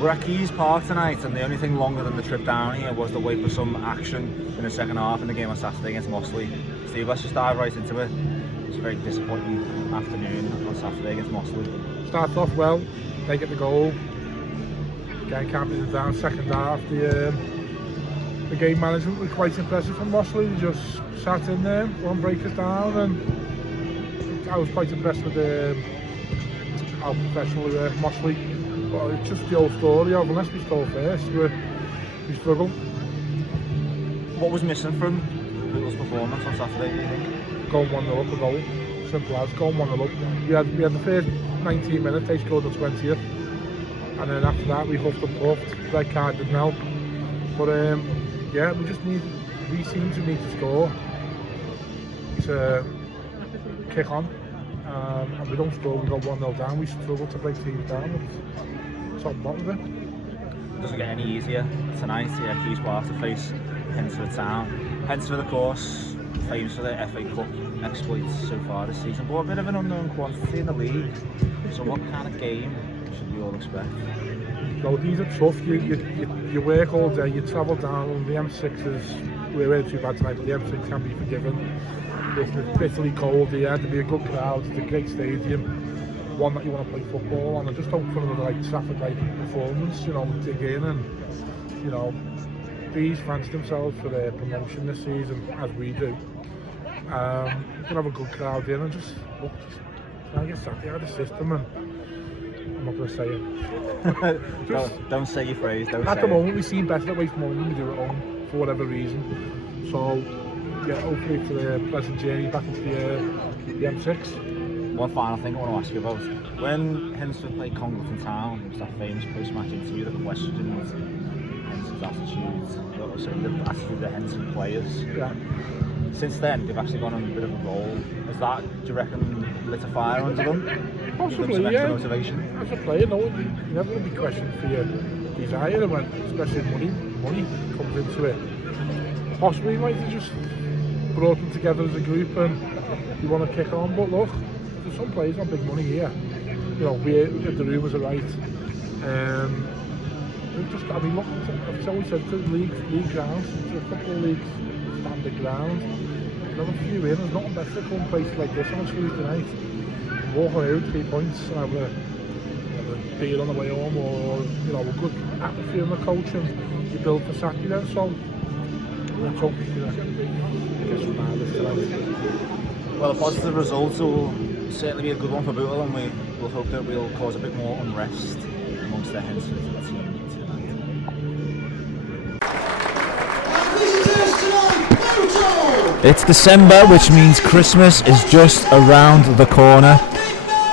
We're at Keys Park tonight, and the only thing longer than the trip down here was to wait for some action in the second half in the game on Saturday against Mossley. Steve, let's just dive right into it. It's a very disappointing afternoon on Saturday against Mossley. Started off well, they get the goal. Again, camping down second half. The game management was quite impressive from Mossley. They just sat in there, won't break us down, and I was quite impressed with how professional we were, Mossley. But it's just the old story of unless we score first, we struggle. What was missing from Bootle's performance on Saturday, do you think? Going 1-0 up a goal. Simple as, going 1-0 up. We had the first 19 minutes, they scored the 20th. And then after that we huffed and puffed. Red card didn't help. But yeah, we seem to need to score to kick on. And we don't score, we go 1-0 down, we struggle to break teams down. It's top bottom of it. It doesn't get any easier tonight here at Keys Park to face Hednesford Town. Hednesford, of course, famous for their FA Cup exploits so far this season, but a bit of an unknown quantity in the league. So what kind of game should we all expect? So these are tough. You work all day, you travel down, the M6 we're really too bad tonight, but the M6 can be forgiven. It's bitterly cold here, there'll be a good crowd, it's a great stadium, one that you want to play football on. I just hope for another Trafford-like performance, dig in and, these fancy themselves for their promotion this season, as we do. You can have a good crowd in and just try and get Saturday out of the system, and I'm not going to say it. Don't say your phrase, At the moment we seem better away from home than we do at home, for whatever reason. So, yeah, hopefully it's a pleasant journey back into the M6. One final thing I want to ask you about. When Hednesford played Congleton Town, it was that famous post-match interview that questioned Hednesford's attitude, the attitude of the Hednesford players. Yeah. Since then, they've actually gone on a bit of a roll. Has that, do you reckon, lit a fire under them? Possibly, them yeah. Motivation? As a player, no, you're never going to be questioned for your desire, when, especially money comes into it. Possibly, might have just brought them together as a group and you want to kick on, but look, there's some players on big money here. If the rumours are right. Look, I've always said to league grounds, to a couple of leagues, standard ground. There's a few in, there's nothing better to come place like this on a Tuesday night. Walk away with 3 points and have a beer on the way home, or a good atmosphere in the coach, and you build for Saturday then. So let's hope get some out of this tonight. Well, a positive result will certainly be a good one for Bootle, and we'll hope that we'll cause a bit more unrest amongst the Hednesford team tonight. It's December, which means Christmas is just around the corner,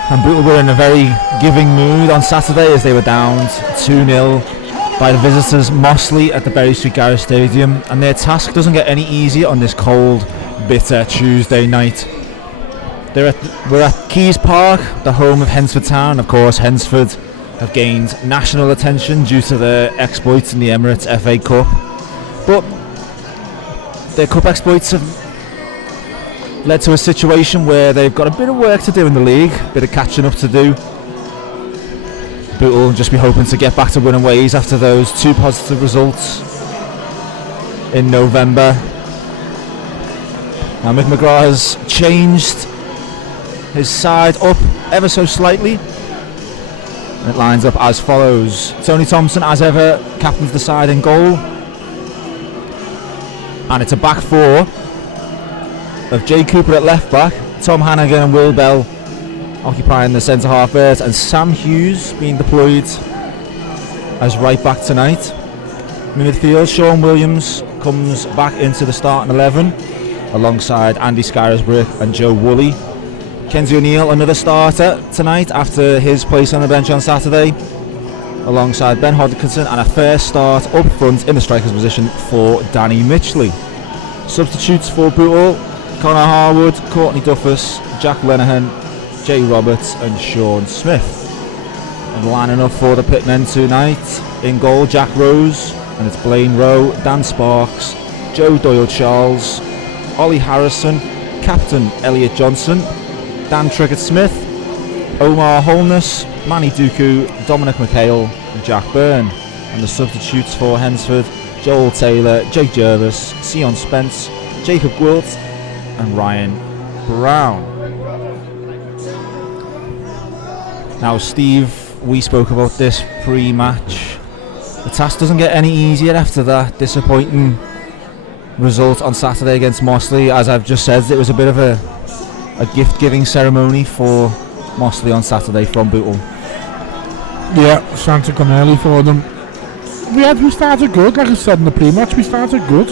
and Bootle were in a very giving mood on Saturday as they were down 2-0 by the visitors Mossley at the Berry Street Garage Stadium, and their task doesn't get any easier on this cold, bitter Tuesday night. We're at Keys Park, the home of Hednesford Town. Of course, Hednesford have gained national attention due to their exploits in the Emirates FA Cup, but their cup exploits have led to a situation where they've got a bit of work to do in the league, a bit of catching up to do. Bootle will just be hoping to get back to winning ways after those 2 positive results in November. Now Mick McGraa has changed his side up ever so slightly. It lines up as follows. Tony Thompson, as ever, captains the side in goal. And it's a back 4 of Jay Cooper at left back, Tom Hannigan and Will Bell occupying the centre half berth, and Sam Hughes being deployed as right back tonight. In midfield, Sean Williams comes back into the starting 11 alongside Andy Scarisbrick and Joe Woolley. Kenzie O'Neill, another starter tonight after his place on the bench on Saturday, alongside Ben Hodgkinson, and a first start up front in the striker's position for Danny Mitchley. Substitutes for Bootle: Connor Harwood, Courtney Duffus, Jack Lenehan, Jay Roberts and Sean Smith. And lining up for the Pitmen tonight, in goal Jack Rose, and it's Blaine Rowe, Dan Sparks, Joe Doyle-Charles, Ollie Harrison, Captain Elliot Johnson, Dan Trickett-Smith, Omar Holness, Manny Duku, Dominic McHale, and Jack Byrne. And the substitutes for Hednesford: Joel Taylor, Jake Jervis, Sion Spence, Jacob Gwilt and Ryan Brown. Now Steve, we spoke about this pre-match. The task doesn't get any easier after that disappointing result on Saturday against Mossley. As I've just said, it was a bit of a gift-giving ceremony for Mossley on Saturday from Bootle. Yeah, Santa come early for them. We started good, like I said in the pre-match. We started good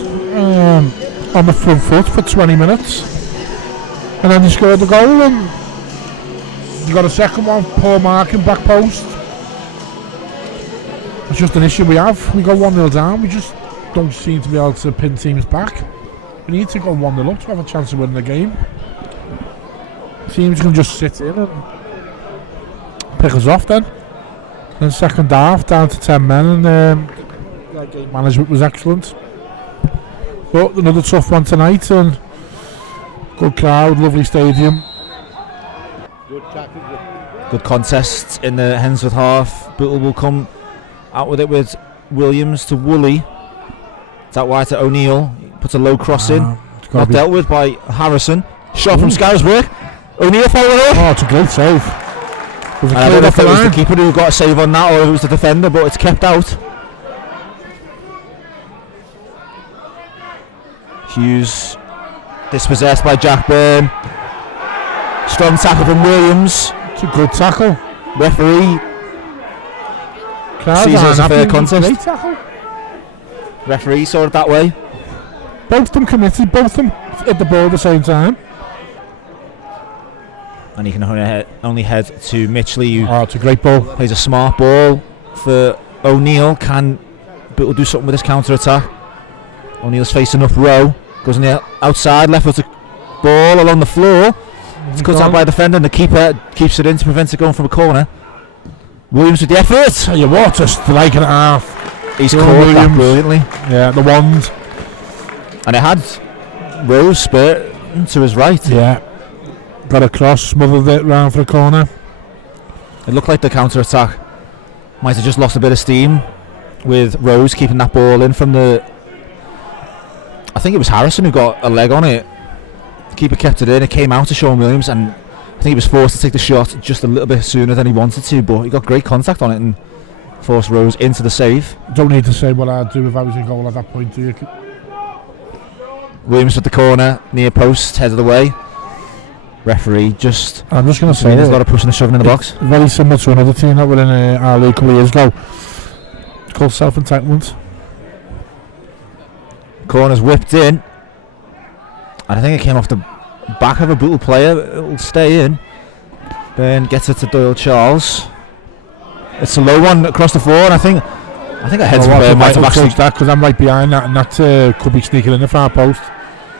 on the front foot for 20 minutes, and then they scored the goal, and you got a second one, poor marking, back post. It's just an issue we have. We go 1-0 down. We just don't seem to be able to pin teams back. We need to go 1-0 up to have a chance of winning the game. Teams can just sit in and pick us off then. Then second half, down to 10 men, and game management was excellent. But another tough one tonight, and good crowd, lovely stadium. Good contest in the Hednesford half. Bootle will come out with it with Williams to Woolley. Is that wide to O'Neill? He puts a low cross in. Not dealt with by Harrison. Shot from Scarisburg. O'Neill followed up. Oh, it's a great save. I don't know if it was the keeper who got a save on that or if it was the defender, but it's kept out. Hughes dispossessed by Jack Byrne. Strong tackle from Williams. It's a good tackle. Referee sees it as a fair contest. Great tackle. Referee saw it that way. Both of them committed, both of them hit the ball at the same time. And he can only head to Mitchley, who it's a great ball. Plays a smart ball for O'Neill. Can Bootle do something with his counter-attack? O'Neill's facing up Rowe. Goes on the outside, left foot ball along the floor. It's cut out by a defender, and the keeper keeps it in to prevent it going from a corner. Williams with the effort. Tell you what, a strike and a half. He's caught that brilliantly. Yeah, the wand. And it had Rose spurt to his right. Yeah. Got a cross, smothered it round for the corner. It looked like the counter-attack might have just lost a bit of steam with Rose keeping that ball in from the... I think it was Harrison who got a leg on it. The keeper kept it in, it came out to Sean Williams, and I think he was forced to take the shot just a little bit sooner than he wanted to, but he got great contact on it and forced Rose into the save. Don't need to say what I'd do if I was in goal at that point, do you? Williams with the corner, near post, headed away. Referee just... I'm just going to say there's a lot of pushing and shoving in the box. Very similar to another team that were in our league a couple of years ago. It's called self-entitlement. Corner's whipped in, and I think it came off the back of a Bootle player. It'll stay in. Byrne gets it to Doyle Charles. It's a low one across the floor, and I think a heads player might have actually that, because I'm right behind that, and that could be sneaking in the far post.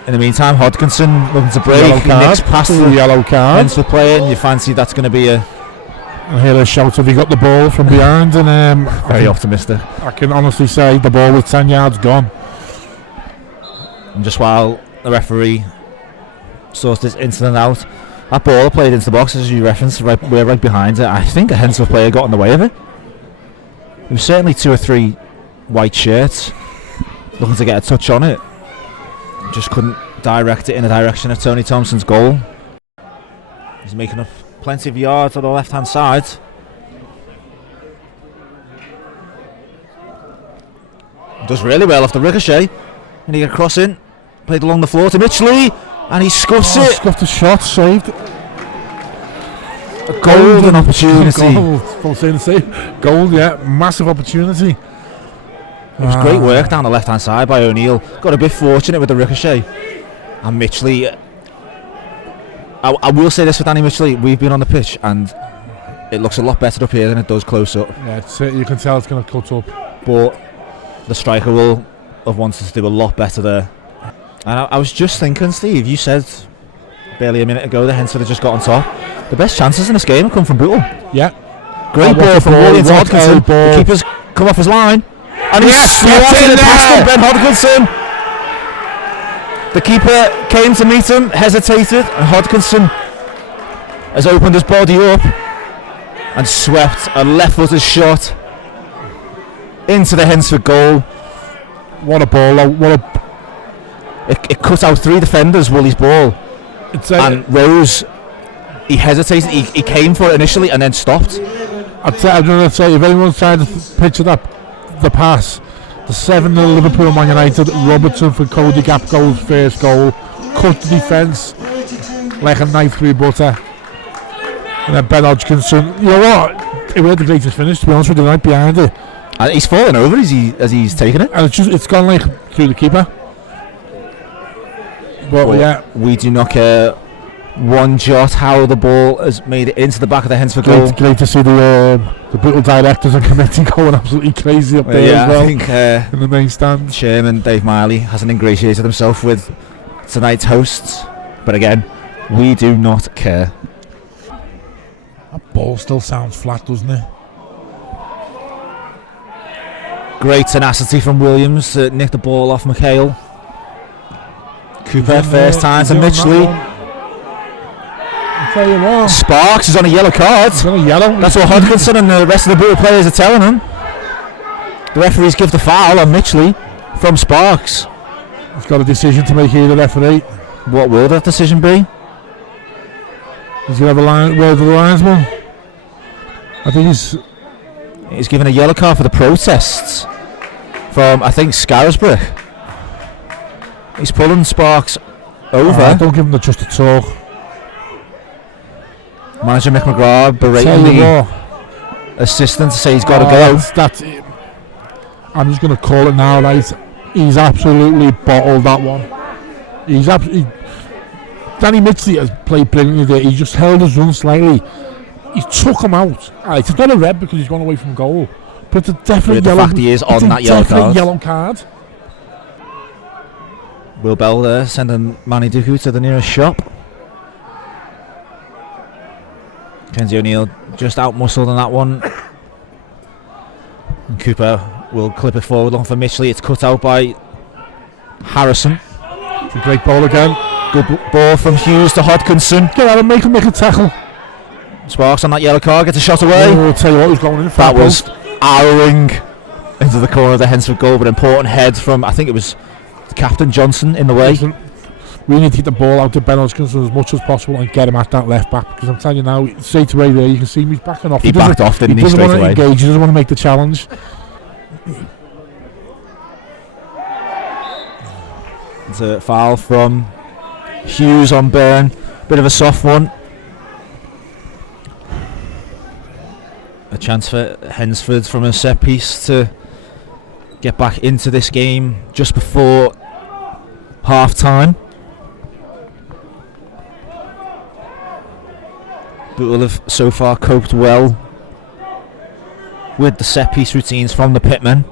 In the meantime, Hodkinson looking to break. He nicks past the yellow card. Hednesford player, and you fancy that's going to be a... I hear a shout, have you got the ball from behind? And very optimistic. I can honestly say the ball was 10 yards gone. And just while the referee sorts this incident out, that ball played into the box, as you referenced, we're right behind it. I think a Hednesford player got in the way of it. There was certainly 2 or 3 white shirts looking to get a touch on it. Just couldn't direct it in the direction of Tony Thompson's goal. He's making up plenty of yards on the left hand side. Does really well off the ricochet, and he can cross in, played along the floor to Mitchley, and he scuffs it. Scuffed the shot, saved. A golden opportunity. Gold, yeah, massive opportunity. It was great work down the left hand side by O'Neill. Got a bit fortunate with the ricochet. And Mitchley, I will say this for Danny Mitchley, we've been on the pitch and it looks a lot better up here than it does close up. Yeah, you can tell it's going to cut up. But the striker will have wanted to do a lot better there. And I was just thinking, Steve, you said barely a minute ago that Hednesford had just got on top. The best chances in this game have come from Bootle. Yeah. Great ball from Williams Hodkinson. The keeper's come off his line. And he's swatted it past Ben Hodkinson. The keeper came to meet him, hesitated, and Hodkinson has opened his body up and swept a left-footed shot into the Hednesford goal. What a ball! It cut out 3 defenders. Wooly's ball, and Rose. He hesitated. He came for it initially and then stopped. I'm going to say, if anyone's trying to picture the pass, the 7-0 Liverpool Man United, Robertson for Cody Gapgo's first goal, cut the defence like a knife through butter, and then Ben Hodgkinson. You know what? It was the greatest finish, to be honest with you, right behind it. And he's fallen over as he's taken it. And it's gone like through the keeper. But yeah, we do not care one jot how the ball has made it into the back of the Hednesford goal. Great to see the Bootle directors and committee going absolutely crazy up there as well. I think in the main stand. Chairman Dave Miley hasn't ingratiated himself with tonight's hosts, but again, we do not care. That ball still sounds flat, doesn't it? Great tenacity from Williams to nick the ball off McHale. Cooper first time to Mitchley. Tell you what. Sparks is on a yellow card. He's on a yellow. That's what Hodgkinson and the rest of the Bootle players are telling him. The referees give the foul on Mitchley from Sparks. He's got a decision to make here, the referee. What will that decision be? Does he have a word with the linesman? I think he's given a yellow card for the protests from, I think, Scarisbrick. He's pulling Sparks over. Don't give him the just to talk. Manager Mick McGraa berating the assistant to say he's got to go. That's I'm just going to call it now, right? He's absolutely bottled that one. Danny Mitchley has played brilliantly there. He just held his run slightly. He took him out. It's not a red because he's gone away from goal, but it's a definite yellow. The fact he is on that yellow card. Will Bell there sending Manny Duku to the nearest shop. Kenzie O'Neill just out-muscled on that one. And Cooper will clip it forward long for Mitchley. It's cut out by Harrison. It's a great ball again. Good ball from Hughes to Hodgkinson. Get out and make a tackle. Sparks on that yellow card, gets a shot away. I'll tell you what, he's going in. That was arrowing into the corner of the Hednesford goal, but important head from, I think it was Captain Johnson in the way. We need to get the ball out to Ben Hodgkinson as much as possible and get him at that left back, because I'm telling you now, straight away there, you can see him, he's backing off. He backed off, didn't he, doesn't straight want away. To engage, he doesn't want to make the challenge. It's a foul from Hughes on Byrne, bit of a soft one. A chance for Hednesford from a set piece to get back into this game just before half time. Bootle have so far coped well with the set piece routines from the pitmen.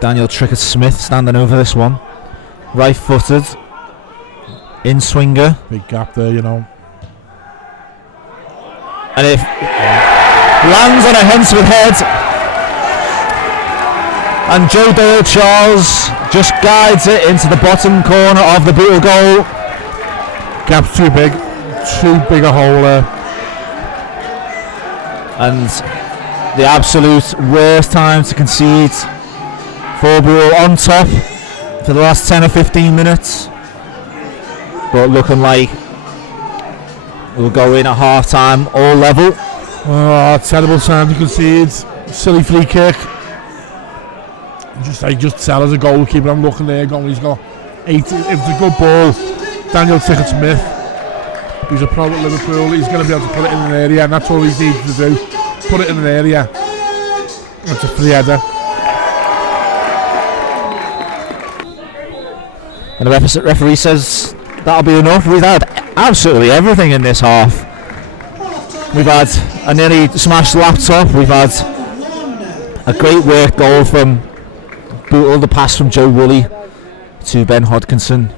Daniel Trickett-Smith standing over this one. Right footed. In swinger. Big gap there, you know. And if lands on a Hednesford head. And Joe Dale Charles just guides it into the bottom corner of the Bootle goal. Gap's too big a hole there. And the absolute worst time to concede for Bootle, on top for the last 10 or 15 minutes. But looking like we'll go in at half time all level. Oh, terrible time to concede. Silly free kick. Just tell as a goalkeeper, I'm looking there going, he's got 8. If it's a good ball, Daniel Trickett-Smith, who's a pro at Liverpool, he's going to be able to put it in an area, and that's all he needs to do. Put it in an area. That's a free header. And the referee says that'll be enough. We've had absolutely everything in this half. We've had a nearly smashed laptop. We've had a great work goal from Bootle, the pass from Joe Woolley to Ben Hodgkinson.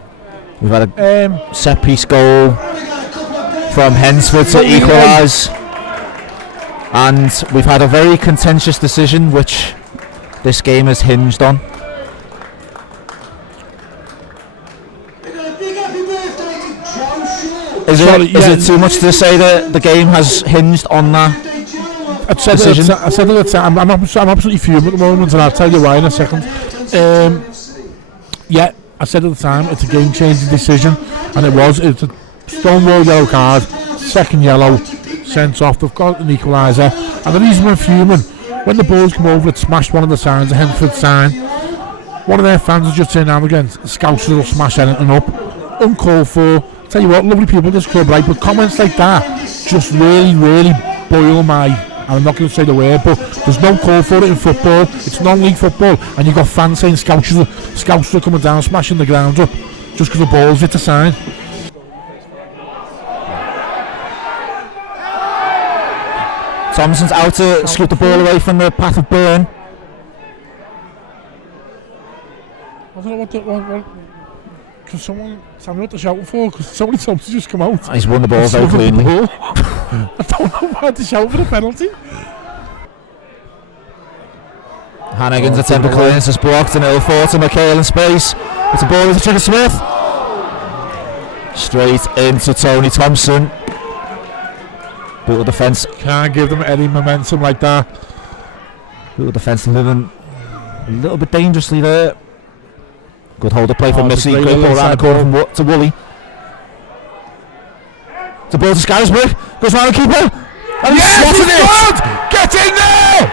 We've had a set piece goal from Hednesford to equalise. And we've had a very contentious decision which this game has hinged on. Is it too much to say that the game has hinged on that? I said decision. I said at the time, I'm absolutely fuming at the moment, and I'll tell you why in a second. Yeah, I said at the time, it's a game-changing decision, and it was. It's a stonewall yellow card, second yellow, sent off. They've got an equaliser, and the reason we're fuming, when the balls come over, it smashed one of the signs, the Hednesford sign. One of their fans has just turned around again. Scousers will smash anything up. Uncalled for. Tell you what, lovely people at this club, right? But comments like that just really, really boil my. I'm not going to say the word, but there's no call for it in football. It's non-league football, and you've got fans saying Scousers are coming down, smashing the ground up just because the ball's hit the sign. Thompson's out to scoot the ball away from the path of burn. I don't know what can someone tell me what to shout for? Because somebody told me to just come out. He's won the ball very cleanly. I don't know why to shout for the penalty. Hannigan's attempt at clearance is blocked, and it'll fall to McHale in space. It's a ball into Trigger Smith. Straight into Tony Thompson. Bootle defence. Can't give them any momentum like that. Bootle defence living a little bit dangerously there. Good hold of play from Missy. Great ball around the corner to Woolley. The ball to Scarisburg. Goes round the keeper. And yes, he's good! Get in there!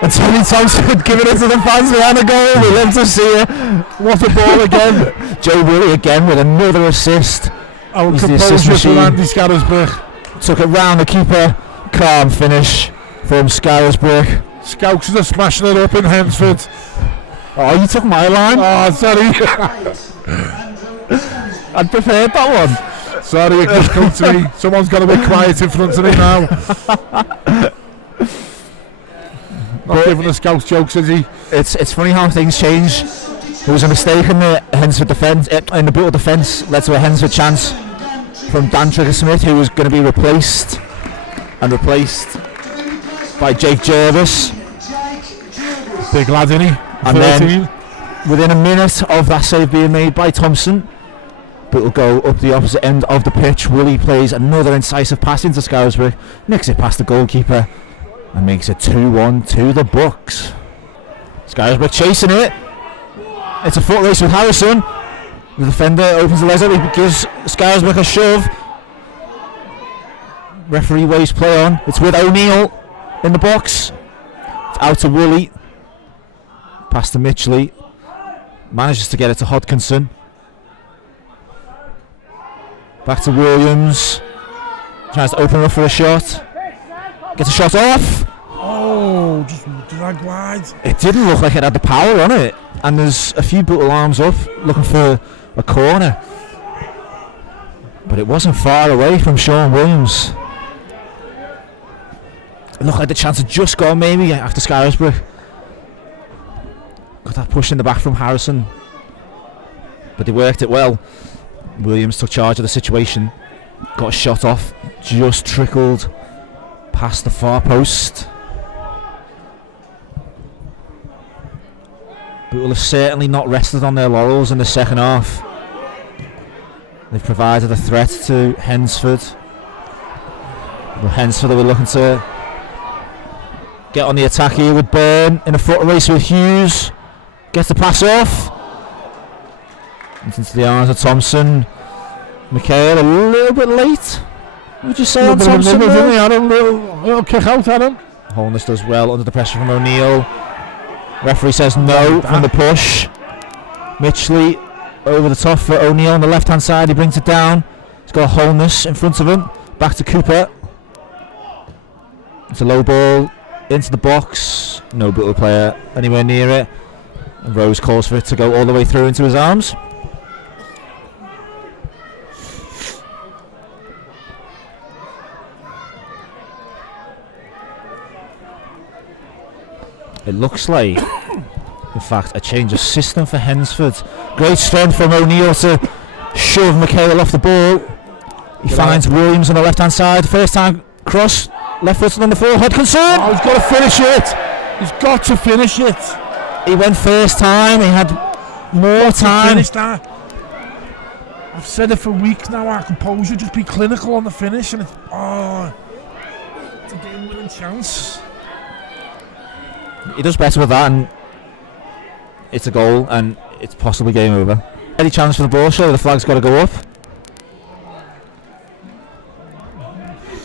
And Tony Thompson giving it to the fans behind the goal. We love to see it. What a ball again. Joe Woolley again with another assist. Our composure for Andy Scarisburg. Took it round the keeper. Calm finish from Scarisburg. Scousers are smashing it up in Hednesford. Oh, you took my line. Oh, sorry. I'd preferred that one. Sorry, it just come to me. Someone's got to be quiet in front of me now. Not giving the Scouse jokes, is he? It's funny how things change. There was a mistake in the Hednesford defence, in the Bootle defence, led to a Hednesford chance from Dan Trigger Smith, who was going to be replaced by Jake Jervis. Big lad, isn't he? And then, within a minute of that save being made by Thompson, Bootle go up the opposite end of the pitch. Woolley plays another incisive pass into Scarisburg, nicks it past the goalkeeper, and makes it 2-1 to the Bucks. Scarisburg chasing it. It's a foot race with Harrison. The defender opens the legs up, he gives Scarisburg a shove. Referee waves play on. It's with O'Neill in the box. It's out to Woolley. Pass to Mitchley. Manages to get it to Hodkinson. Back to Williams. Tries to open it up for a shot. Gets a shot off. Oh, just drag wide. It didn't look like it had the power on it. And there's a few Bootle arms up looking for a corner. But it wasn't far away from Sean Williams. It looked like the chance had just gone maybe after Scarisburg. Got that push in the back from Harrison. But they worked it well. Williams took charge of the situation. Got a shot off. Just trickled past the far post. Bootle have certainly not rested on their laurels in the second half. They've provided a threat to Hednesford. Well, Hednesford they were looking to get on the attack here with Byrne in a foot race with Hughes. Gets the pass off. Into the arms of Thompson. McHale a little bit late. Would you say on Thompson? Little kick out at him. Holness does well under the pressure from O'Neill. Referee says no from the push. Mitchley over the top for O'Neill on the left hand side. He brings it down. He's got Holness in front of him. Back to Cooper. It's a low ball into the box. No Bootle player anywhere near it. And Rose calls for it to go all the way through into his arms. It looks like, in fact, a change of system for Hednesford. Great strength from O'Neill to shove McHale off the ball. He finds Williams on the left hand side. First time cross, left footed on the floor. Hodkinson! Oh, he's got to finish it. He's got to finish it. He went first time. He had more time. Finish that. I've said it for weeks now. Our composure, just be clinical on the finish, and it's game-winning chance. He does better with that, and it's a goal, and it's possibly game over. Any chance for the ball? Surely the flag's got to go up.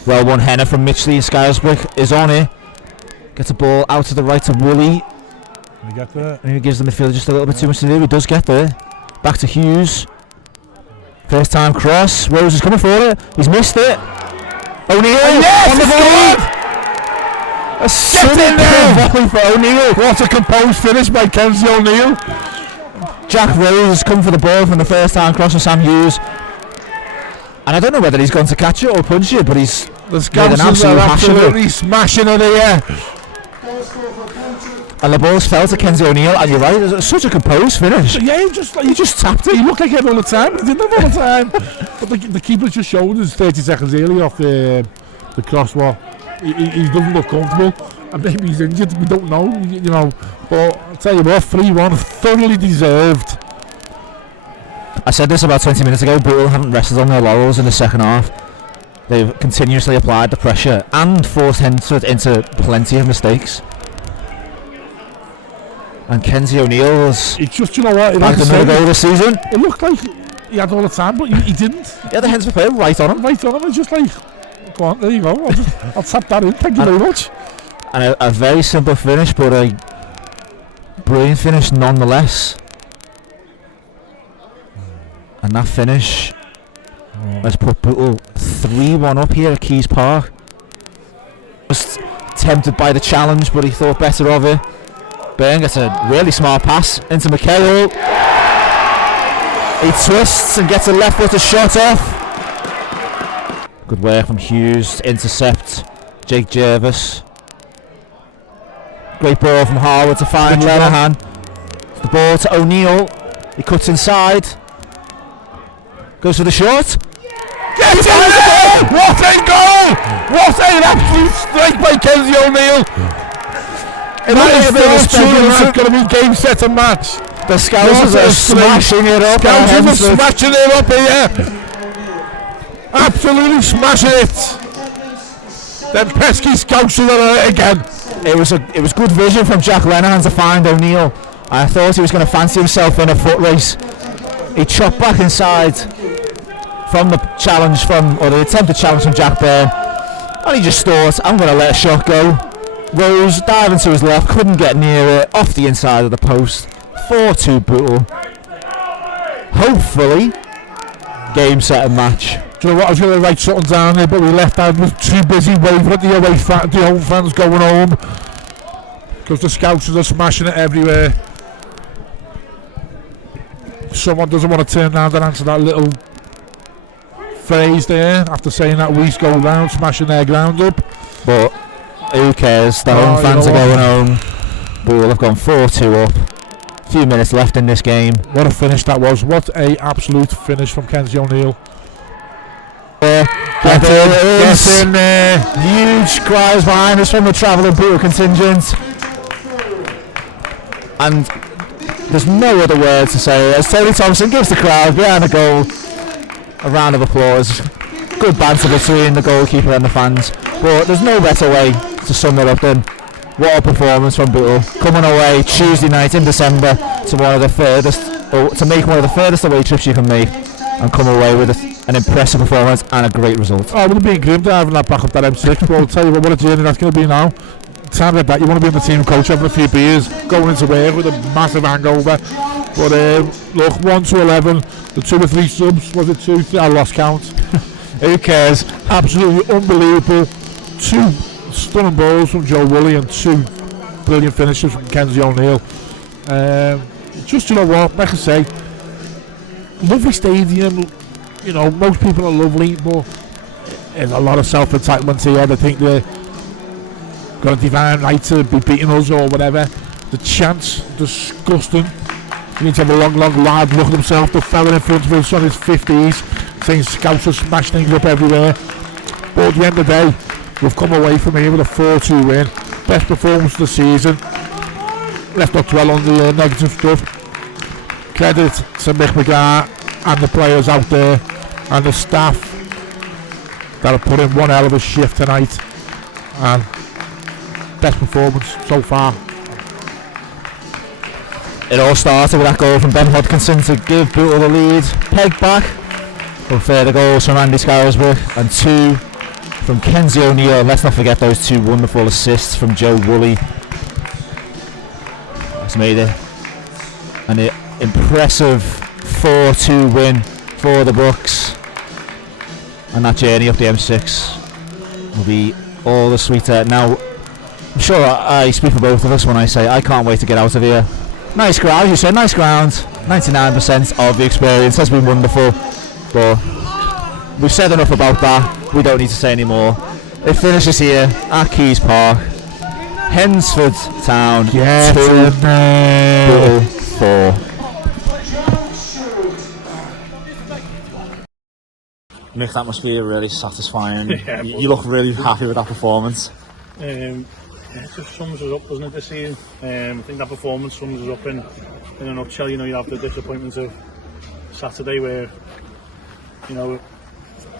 Well, one Henner from Mitchley and Scarisbrick is on it. Gets a ball out to the right to Woolley. Can we get there? And he gives the midfielder just a little bit too much to do. He does get there. Back to Hughes. First time cross. Rose is coming for it. He's missed it. O'Neill on the volley. A super volley for O'Neill. What a composed finish by Kenzie O'Neill. Jack Rose has come for the ball from the first time cross from Sam Hughes. And I don't know whether he's going to catch it or punch it, but he's the Scousers are absolutely smashing it here. And the ball's fell to Kenzie O'Neill, and you're right, it's such a composed finish. Yeah, he just tapped it. He looked like it all the time. He didn't have all the time. But the keeper just showed us 30 seconds earlier off the crossbar. He doesn't look comfortable, and maybe he's injured. We don't know, you know. But I'll tell you what, 3-1, thoroughly deserved. I said this about 20 minutes ago. Bootle haven't rested on their laurels in the second half. They've continuously applied the pressure and forced Hednesford into plenty of mistakes. And Kenzie O'Neill was just, you know what, back another goal this season. It looked like he had all the time, but he didn't. Yeah, the Hednesford player right on him. Right on him. It's just like, go on, there you go. I'll tap that in. Thank you very much. And a very simple finish, but a brilliant finish nonetheless. And that finish has put Bootle 3-1 up here at Keys Park. Was tempted by the challenge, but he thought better of it. Byrne gets a really smart pass into McKerrow. He twists and gets a left footed shot off. Good work from Hughes to intercept Jake Jervis. Great ball from Harwood to find Lenihan. The ball to O'Neill. He cuts inside. Goes for the shot. Get in there! What a goal! What an absolute strike by Kenzie O'Neill! That's going to be game, set and match. The Scousers are smashing it up. Scousers are smashing it up here. Absolutely smashing it. Them pesky Scousers are at it again. It was good vision from Jack Lenihan to find O'Neill. I thought he was going to fancy himself in a foot race. He chopped back inside from the challenge or the attempted challenge from Jack Byrne, and he just thought, I'm going to let a shot go. Rose diving to his left, couldn't get near it, off the inside of the post. 4-2 Bootle. Hopefully, game, set and match. Do you know what, I was going to write something down there, but we left out, was too busy waving at the home fans going home, because the Scousers are smashing it everywhere. Someone doesn't want to turn around and answer that little phrase there after saying that we go round smashing their ground up. But who cares? The home fans are going home. Bootle have gone 4-2 up. A few minutes left in this game. What a finish that was. What a absolute finish from Kenzie O'Neill. Get in there. Huge cries behind us from the travelling Bootle contingent. And there's no other words to say. As Tony Thompson gives the crowd behind the goal a round of applause. Good banter between the goalkeeper and the fans. But there's no better way to sum it up than what a performance from Bootle. Coming away Tuesday night in December to one of the furthest, or to make one of the furthest away trips you can make, and come away with an impressive performance and a great result. Oh, it would have been grim to have that back up that M6, but I'll tell you what a journey that's going to be now. Time like that, you want to be in the team coach, having a few beers, going into work with a massive hangover. But look, 1 to 11, the 2 or 3 subs, was it 2? I lost count. Who cares? Absolutely unbelievable. 2 stunning balls from Joe Woolley and 2 brilliant finishes from Kenzie O'Neill. Just, you know what, like I say, lovely stadium. You know, most people are lovely, but there's a lot of self-entitlement here. They think they're got a divine right to be beating us or whatever. The chance, disgusting. You need to have a long lad look at himself. The fella in front of us on his 50s saying Scouts are smashing things up everywhere. But at the end of the day, we've come away from here with a 4-2 win. Best performance of the season. Let's not dwell on the negative stuff. Credit to Mick McGraa and the players out there and the staff that have put in one hell of a shift tonight. and best performance so far. It all started with that goal from Ben Hodkinson to give Bootle the lead. Peg back, with further goals from Andy Scarisbrick and 2 from Kenzie O'Neill. Let's not forget those 2 wonderful assists from Joe Woolley. That's made it an impressive 4-2 win for the Bucks, and that journey up the M6 will be all the sweeter. Now, I'm sure I speak for both of us when I say I can't wait to get out of here. Nice ground, you said, nice ground. 99% of the experience has been wonderful, but we've said enough about that. We don't need to say any more. It finishes here at Keys Park. Hednesford Town 2, Bootle 4. Mick, that must be really satisfying. Yeah, you look really happy with that performance. It just sums us up, doesn't it, this season? I think that performance sums us up in a nutshell. You know, you have the disappointment of Saturday where, you know,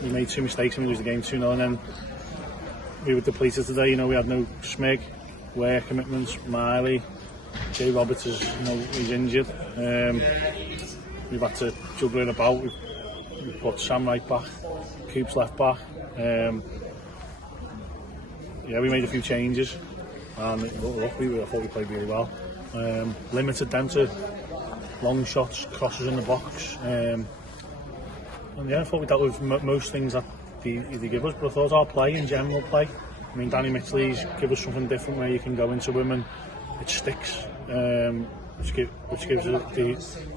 we made 2 mistakes and we lose the game 2-0, and then we were depleted today. You know, we had no Smig, wear commitments, Miley, Jay Roberts is, you know, he's injured. We've had to juggle it about. We've put Sam right back, Coops left back. Yeah, we made a few changes, and I thought we played really well. Limited them to long shots, crosses in the box, and yeah, I thought we dealt with most things that they give us. But I thought our play, in general play, I mean, Danny Mitchell's give us something different where you can go into him and it sticks, which gives the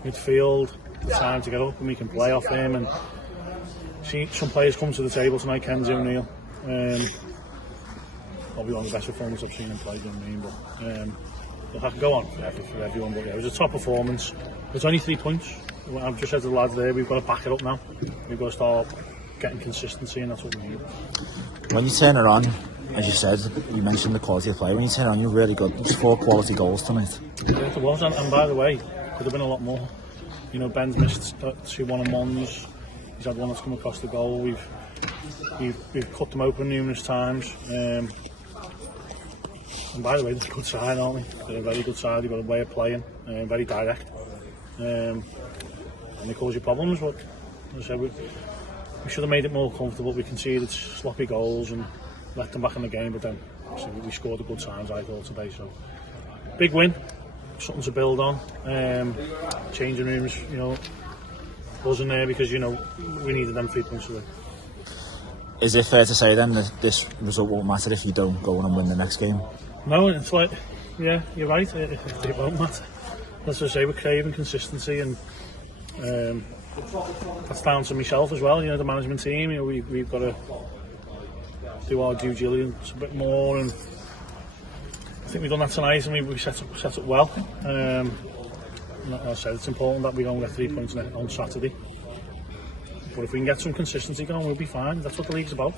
midfield the time to get up and we can play off him. And see some players come to the table tonight. Kenzie O'Neill. Probably one of the best performances I've seen him play, you know what I mean? But I can go on for everyone, but yeah, it was a top performance. It's only 3 points. I've just said to the lads there, we've got to back it up now. We've got to start getting consistency, and that's what we need. When you turn it on, as you said, you mentioned the quality of play. When you turn it on, you're really good. There's 4 quality goals tonight. Yeah, there was, and by the way, could have been a lot more. You know, Ben's missed 2 1-on-1s. He's had one that's come across the goal. We've cut them open numerous times. And by the way, they're a good side, aren't we? They're a very good side. They've got a way of playing, very direct. And they cause you problems, but as I said, we should have made it more comfortable. We conceded sloppy goals and left them back in the game, but then we scored a good times, I thought, today. So big win, something to build on. Changing rooms, you know, wasn't there because, you know, we needed them 3 points to win. Is it fair to say then that this result won't matter if you don't go on and win the next game? No, it's like, yeah, you're right, it won't matter. As I say, we're craving consistency, and that's down to myself as well, you know, the management team. You know, we've got to do our due diligence a bit more, and I think we've done that tonight, and we set up well. Like I said, it's important that we go and get 3 points on Saturday. But if we can get some consistency going, we'll be fine. That's what the league's about.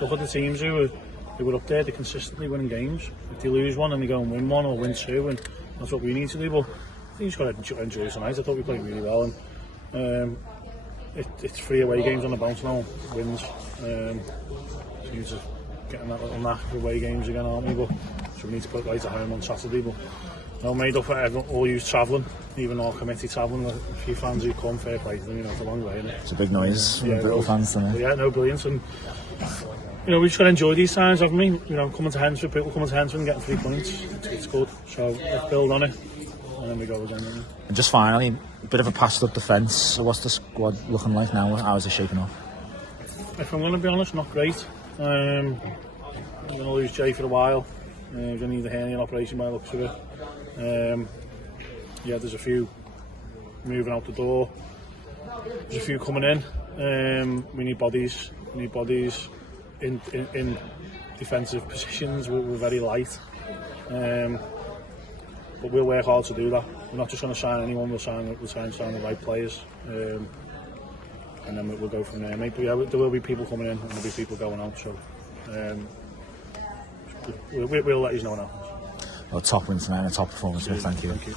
Look at the teams who were up there, they're consistently winning games. If they lose one and they go and win one or win 2, and that's what we need to do. But I think you just got to enjoy tonight. I thought we played really well, and it's 3 away games on the bounce now, wins. Seems to getting that little knack for away games again, aren't we? But so we need to put it right at home on Saturday. But no, made up for everyone, all you travelling, even our committee travelling. A few fans who come, fair play to them, you know, it's a long way, isn't it? It's a big noise from Bootle fans tonight. Yeah, no, brilliant. And you know, we just got to enjoy these times, haven't we? You know, coming to Hednesford, people coming to Hednesford and getting 3 points, it's good. So let's build on it, and then we go again. And just finally, a bit of a patched up defence. So what's the squad looking like now? How is it shaping up? If I'm going to be honest, not great. I'm going to lose Jay for a while. He's going to need a hernia operation by the looks of it. Yeah, there's a few moving out the door. There's a few coming in. We need bodies. We need bodies in defensive positions. We're very light. But we'll work hard to do that. We're not just going to sign anyone. We'll try and sign the right players. And then we'll go from there, mate. But yeah, there will be people coming in and there'll be people going out. So we'll let you know now. Well, top win tonight and a top performance. Thank you. Thank you.